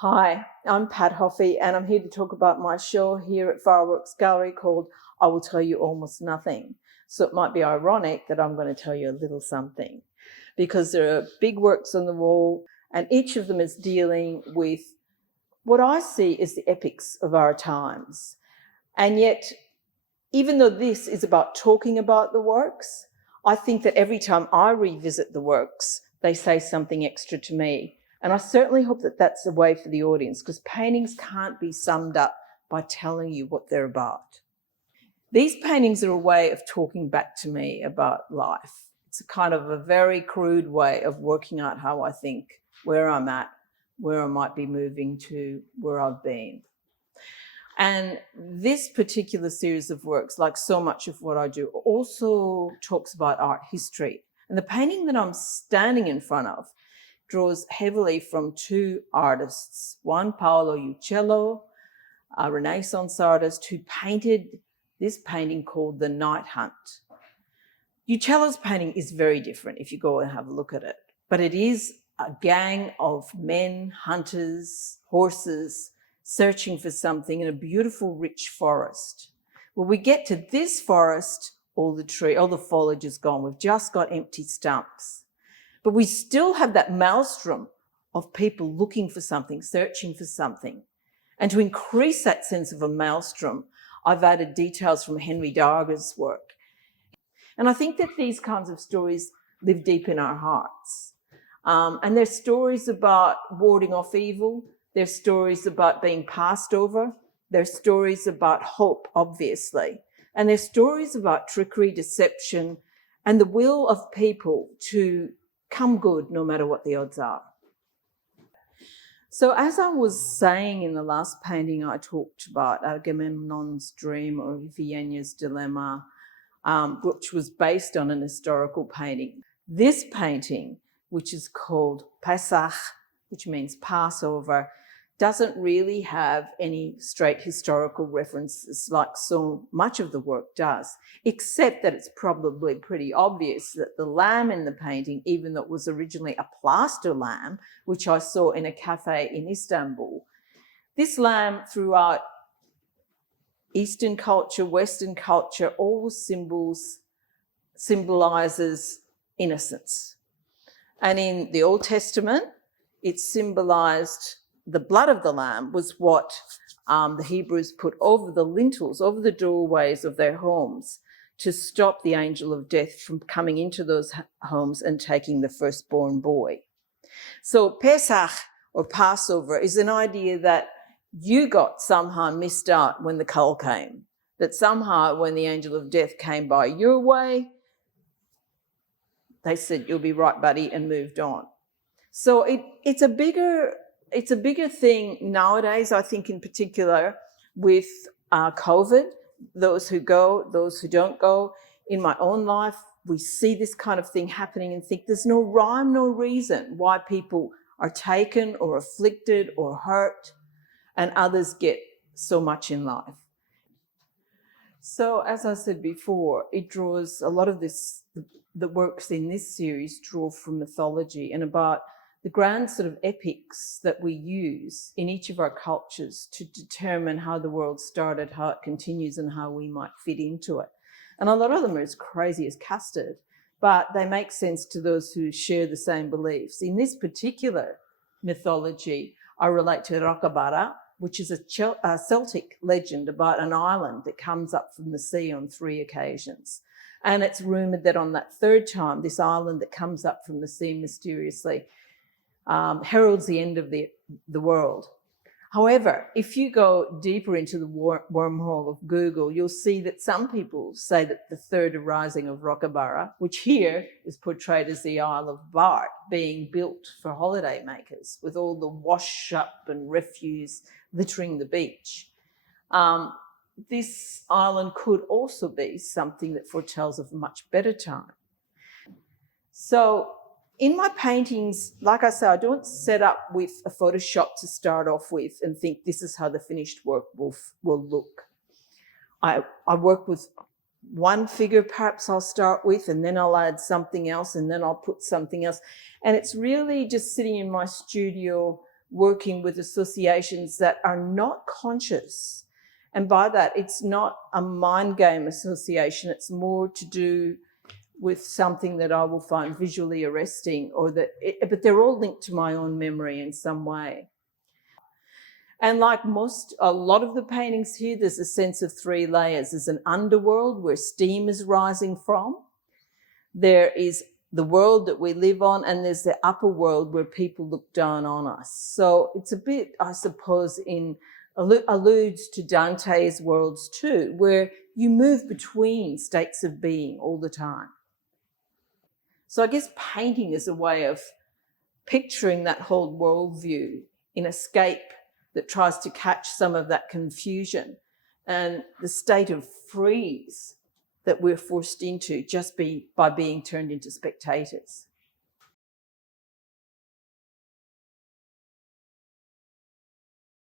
Hi, I'm Pat Hoffie and I'm here to talk about my show here at Fireworks Gallery called I Will Tell You Almost Nothing. So it might be ironic that I'm going to tell you a little something because there are big works on the wall and each of them is dealing with what I see as the epics of our times. And yet, even though this is about talking about the works, I think that every time I revisit the works, they say something extra to me. And I certainly hope that that's the way for the audience, because paintings can't be summed up by telling you what they're about. These paintings are a way of talking back to me about life. It's a kind of a very crude way of working out how I think, where I'm at, where I might be moving to, where I've been. And this particular series of works, like so much of what I do, also talks about art history. And the painting that I'm standing in front of draws heavily from two artists, one Paolo Uccello, a Renaissance artist who painted this painting called The Night Hunt. Uccello's painting is very different if you go and have a look at it, but it is a gang of men, hunters, horses, searching for something in a beautiful, rich forest. When we get to this forest, all the foliage is gone. We've just got empty stumps. But we still have that maelstrom of people looking for something, searching for something. And to increase that sense of a maelstrom, I've added details from Henry Darger's work. And I think that these kinds of stories live deep in our hearts. And they're stories about warding off evil. They're stories about being passed over. They're stories about hope, obviously. And they're stories about trickery, deception, and the will of people to come good no matter what the odds are. So as I was saying in the last painting, I talked about Agamemnon's dream or Vienna's dilemma, which was based on an historical painting. This painting, which is called Pesach, which means Passover, doesn't really have any straight historical references like so much of the work does, except that it's probably pretty obvious that the lamb in the painting, even though it was originally a plaster lamb, which I saw in a cafe in Istanbul, this lamb throughout Eastern culture, Western culture, all symbolizes innocence. And in the Old Testament, it symbolized the blood of the lamb was what the Hebrews put over the lintels, over the doorways of their homes to stop the angel of death from coming into those homes and taking the firstborn boy. So Pesach, or Passover, is an idea that you got somehow missed out when the cull came, that somehow when the angel of death came by your way, they said, you'll be right, buddy, and moved on. So it's a bigger thing nowadays, I think, in particular with COVID, those who go, those who don't go. In my own life, we see this kind of thing happening and think there's no rhyme, no reason why people are taken or afflicted or hurt and others get so much in life. So as I said before, it draws a lot of this, the works in this series draw from mythology and about the grand sort of epics that we use in each of our cultures to determine how the world started, how it continues, and how we might fit into it. And a lot of them are as crazy as custard, but they make sense to those who share the same beliefs. In this particular mythology, I relate to Rockabara, which is a Celtic legend about an island that comes up from the sea on 3 occasions. And it's rumoured that on that third time, this island that comes up from the sea mysteriously heralds the end of the world. However, if you go deeper into the wormhole of Google, you'll see that some people say that the third arising of Rockabara, which here is portrayed as the Isle of Bart, being built for holidaymakers with all the wash up and refuse littering the beach. This island could also be something that foretells of a much better time. So in my paintings, like I say, I don't set up with a Photoshop to start off with and think this is how the finished work will look. I work with one figure perhaps I'll start with, and then I'll add something else, and then I'll put something else. And it's really just sitting in my studio working with associations that are not conscious. And by that, it's not a mind game association. It's more to do with something that I will find visually arresting, but they're all linked to my own memory in some way. And like a lot of the paintings here, there's a sense of 3 layers. There's an underworld where steam is rising from. There is the world that we live on, and there's the upper world where people look down on us. So it's a bit, I suppose, alludes to Dante's worlds too, where you move between states of being all the time. So I guess painting is a way of picturing that whole worldview in escape that tries to catch some of that confusion and the state of freeze that we're forced into just by being turned into spectators.